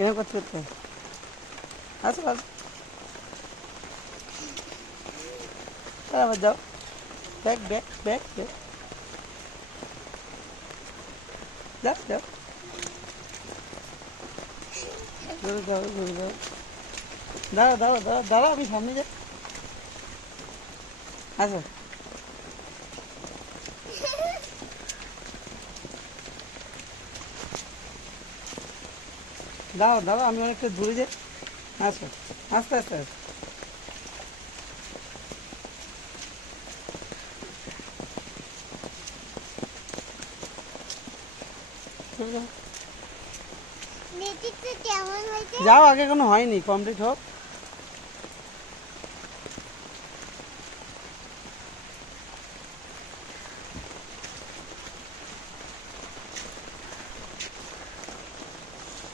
এরকম করতে করতে আসো আসো, আবার যাও, ব্যাক ব্যাক ব্যাক ব্যাক, যাও যাও, জোরে যাও জোরে যাও, দাঁড়াও দাঁড়াও দাঁড়াও দাঁড়াও, আমি সামনে যাই, আসো, দাঁড়াও দাঁড়াও, আমি অনেকটা দূরে যাই, আসো, আস্তে আস্তে আসো, চলে যাও। নেটিতে কেমন হয়েছে? যাও, আগে কোনো হয়নি, কমপ্লিট হোক।